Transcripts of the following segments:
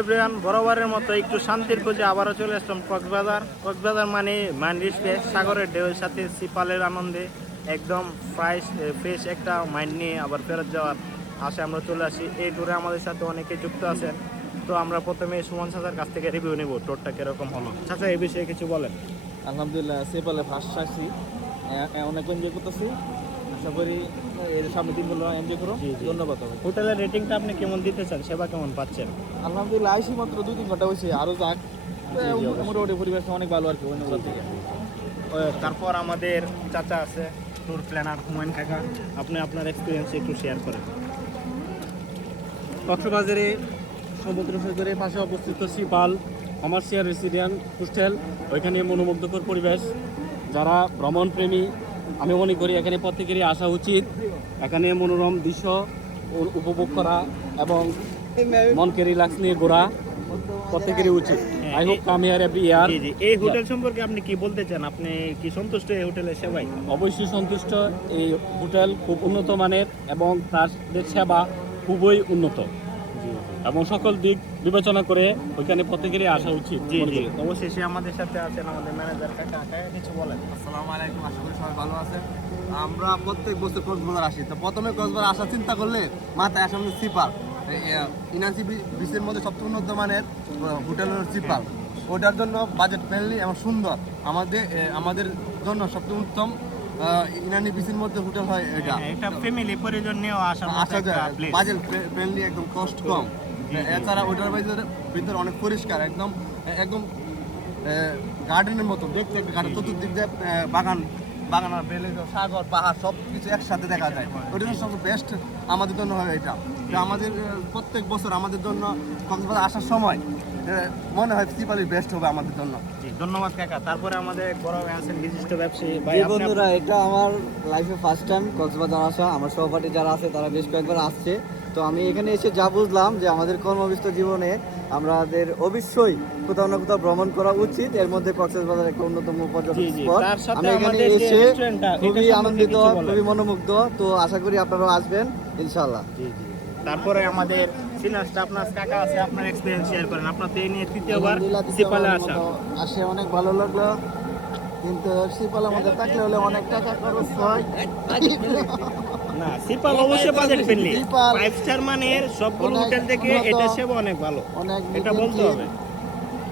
Everyone, বরাবরের মতো একটু শান্তির খোঁজে আবারও চলে আসলাম কক্সবাজার মানে মাইন্ড রিফ্রেশ, সাগরের ঢেউয়ের সাথে সিপালের আনন্দে একদম ফ্রেশ একটা মাইন্ড নিয়ে আবার ফেরত যাওয়ার আশা আমরা চলে আসি। এই ট্যুরে আমাদের সাথে অনেকে যুক্ত আছেন। তো আমরা প্রথমে সুমন চাচার কাছ থেকে রিভিউ নেব, ট্যুরটা কিরকম হলো। চাচা, এই বিষয়ে কিছু বলেন। আলহামদুলিল্লাহ, সিপালে ফার্স্ট আসছি, অনেক এনজয় করতেছি। আশা করি এর সামনে দিনগুলো এনজয় করো। ধন্যবাদ। হোটেলের রেটিংটা আপনি কেমন দিতে চান, সেবা কেমন পাচ্ছেন? আলহামদুলিল্লাহ, আইসি মাত্র 2-3 ঘন্টা হয়েছে, আরও যাক। মোটামুটি পরিবেশটা অনেক ভালো আর কি অন্যগুলো থেকে। তারপর আমাদের চাচা আছে, ট্যুর প্ল্যানার হুমায়ুন কাকা। আপনি আপনার এক্সপিরিয়েন্স একটু শেয়ার করেন। কক্সবাজারে সমুদ্র সৈকতের পাশে অবস্থিত সিপাল কমার্শিয়াল রেসিডেন্ট হোস্টেল, ওইখানে মনোমুগ্ধকর পরিবেশ। যারা ভ্রমণ প্রেমী, আমি মনে করি এখানে প্রত্যেকেরই আসা উচিত। এখানে মনোরম দৃশ্য উপভোগ করা এবং মনকে রিল্যাক্স নিয়ে ঘোরা প্রত্যেকেরই উচিত। I hope come here every year. এই হোটেল সম্পর্কে আপনি কি বলতে চান? আপনি কি সন্তুষ্ট এই হোটেলের সেবায়? অবশ্যই সন্তুষ্ট। এই হোটেল খুব উন্নত মানের এবং তাদের সেবা খুবই উন্নত এবং সকল দিক বিবেচনা করে ওইখানে প্রত্যেকেরই আসা উচিত। জি জি, অবশেষে আমাদের সাথে আছেন আমাদের ম্যানেজার কাকা। কিছু বলেন। আসসালামু আলাইকুম, আশা করি সবাই ভালো আছেন। আমরা প্রত্যেক বছর কক্সবাজার আসি, তো প্রথমে কক্সবাজার আসার চিন্তা করলে মাথায় আসে আমাদের সিপাল। ইনাসি বিচের মধ্যে সবচেয়ে উন্নত মানের হোটেল হলো সিপাল। ওটার জন্য বাজেট ফ্রেন্ডলি এবং সুন্দর। আমাদের জন্য সবচেয়ে উত্তম ইনানি বিচের মধ্যে হোটেল হয় এটা। এটা ফ্যামিলি পরিজন নিয়েও আসা যায়, বাজেট ফ্রেন্ডলি, একদম কস্ট কম। এছাড়া ওটার ভিতরে অনেক পরিষ্কার, একদম একদম গার্ডেনের মতো দেখতে। একটা গার্ডেন, চতুর্দিক দিয়ে বাগান আর বেলে, সাগর, পাহাড় সব কিছু একসাথে দেখা যায়। ওটা সবচেয়ে বেস্ট আমাদের জন্য হয় এটা। আমাদের প্রত্যেক বছর আমাদের জন্য কক্সবাজার আসার সময় মনে হয় সিপালি বেস্ট হবে আমাদের জন্য। ধন্যবাদ কাকা। তারপরে আমাদের বড় ভাই আছেন, বিশিষ্ট ব্যবসায়ী ভাই। বন্ধুরা, এটা আমার লাইফে ফার্স্ট টাইম কক্সবাজার আসা। আমার সহপাঠী যারা আছে তারা বেশ কয়েকবার আসছে। তো আমি এখানে এসে যা বুঝলাম যে আমাদের কর্মব্যস্ত জীবনে আমাদের অবশ্যই কোথাও না কোথাও ভ্রমণ করা উচিত। এর মধ্যে কক্সবাজার একটা অন্যতম পর্যটন স্পট। আমি এখানে এসে খুবই আনন্দিত, খুবই মনোমুগ্ধ। তো আশা করি আপনারাও আসবেন ইনশাআল্লাহ। তারপরে আমাদের সিনিয়র স্টাফ নার্স কাকা আছে, আপনার এক্সপেরিয়েন্স শেয়ার করেন। আপনার তো এই নিয়ে তৃতীয়বার সিপালে আসে, অনেক ভালো লাগলো। কিন্তু সিপালের মধ্যে থাকলে হলে অনেক টাকা খরচ হয়। না, সিপাল অবশ্যই বাজেট ফ্রেন্ডলি, 5 স্টার মানের সবগুলো হোটেল থেকে এটা সেবা অনেক ভালো, এটা বলতে হবে।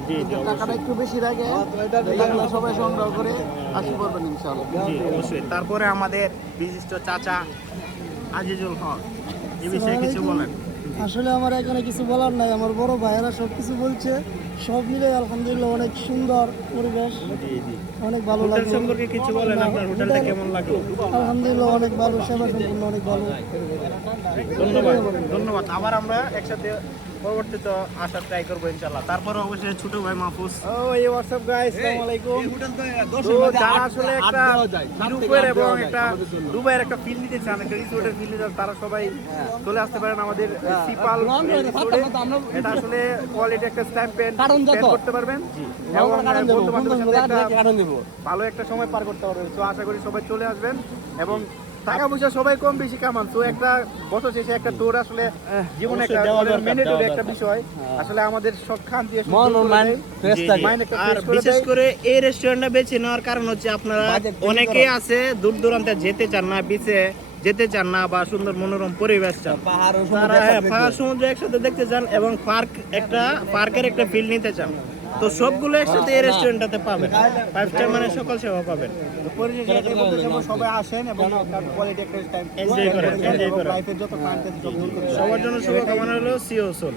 জি জি, টাকাটা একটু বেশি লাগে, লাগলে সবাই সংগ্রহ করে আসি করবেন ইনশাআল্লাহ। জি অবশ্যই। তারপরে আমাদের বিশিষ্ট চাচা আজিজুল হক, এই বিষয়ে কিছু বলেন। আসলে আমার এখানে কিছু বলার নাই, আমার বড় ভাইয়েরা সব কিছু বলছে। সব মিলে আলহামদুলিল্লাহ অনেক সুন্দর পরিবেশ, অনেক ভালো হোটেল লাগে। সম্পর্কে কিছু বলেন, আপনার হোটেলটা কেমন লাগলো? আলহামদুলিল্লাহ অনেক ভালো, সেবা সম্পূর্ণ অনেক ভালো। ধন্যবাদ। আবার আমরা একসাথে পরবর্তীতে আসার ট্রাই করবো ইনশাআল্লাহ। তারপরে অবশ্যই ছোট ভাই মাহফুজ। এই হোয়াটসঅ্যাপ গাইস, আসসালামু আলাইকুম। তো যারা আসলে একটা ইউরোপের এবং একটা দুবাইয়ের একটা ফিল নিতে চান, একটা রিসোর্টের ফিল নিতে চান, তারা সবাই চলে আসতে পারেন আমাদের সিপাল রিসোর্টে। এটা আসলে কোয়ালিটি একটা স্ট্যাম্প পেন করতে পারবেন এবং বন্ধু-বান্ধবের সাথে একটা ভালো একটা সময় পার করতে পারবেন। তো আশা করি সবাই চলে আসবেন এবং টাকা পয়সা সবাই কম বেশি কামান। তো একটা বছর শেষে একটা ট্যুর আসলে জীবনে একটা ম্যান্ডেটরি একটা বিষয়। আসলে আমাদের সব খান দিয়ে আর বিশেষ করে এই রেস্টুরেন্টটা বেছে নেওয়ার কারণ হচ্ছে আপনারা অনেকেই আছে দূর দূরান্তে যেতে চান না, বিচে যেতে চান না, বা সুন্দর মনোরম পরিবেশ চান, পাহাড় সমুদ্র একসাথে দেখতে চান এবং পার্কের একটা ফিল নিতে চান। তো সবগুলো একসাথে এই রেস্টুরেন্টটাতে পাবেন, 5 স্টার মানে সকল সেবা পাবেন। সবাই আসেন এবং কোয়ালিটি একটা টাইম এনজয় করেন। লাইফের যত ক্লান্তি সবার জন্য শুভকামনা হলো। See you soon.